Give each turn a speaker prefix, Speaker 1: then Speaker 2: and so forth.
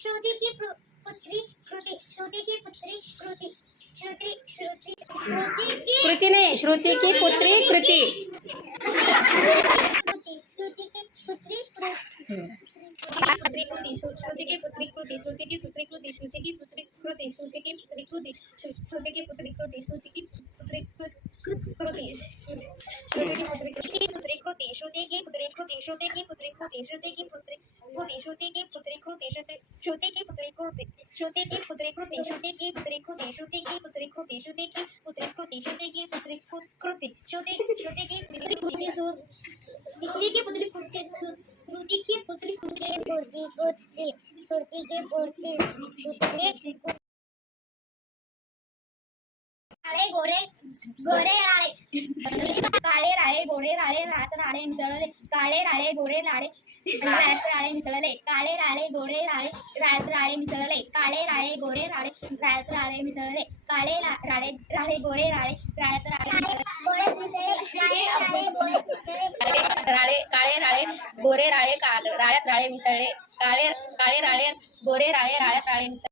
Speaker 1: श्रुति की पुत्री कृति श्रुति की पुत्री कृति श्रुति श्रुति श्रुति की
Speaker 2: कृती नाही श्रुती की पुत्री कृती
Speaker 1: कृति श्रुति की पुत्री कृति
Speaker 3: पुत्री कृती श्रु- श्रुती की पुत्री कृती श्रुती की पुत्री कृती श्रुती की पुत्री कृती श्रुती की पुत्री कृती श्रु- श्रुती की पुत्री कृती श्रुती की पुत्री कृ- कृती श्रु- श्रुती की पुत्री कृती
Speaker 1: की पुत्री कृति श्रुति की पुत्री कृति श्रुति की पुत्री कृति श्रुति की गोरे राळे राहत राळे मिसळले काळे राळे गोरे राळे रात राळे मिसळले काळे राळे गोरे राळे रात राळे मिसळले काळे राळे गोरे राळे रात राळे मिसळले काळे राळे राळे गोरे राळे रात राळे राळे
Speaker 3: काळे राळे गोरे राळे राळ्यात राळे मिसळले काळे काळे राळे गोरे राळे राळ्यात राळे मिसळले.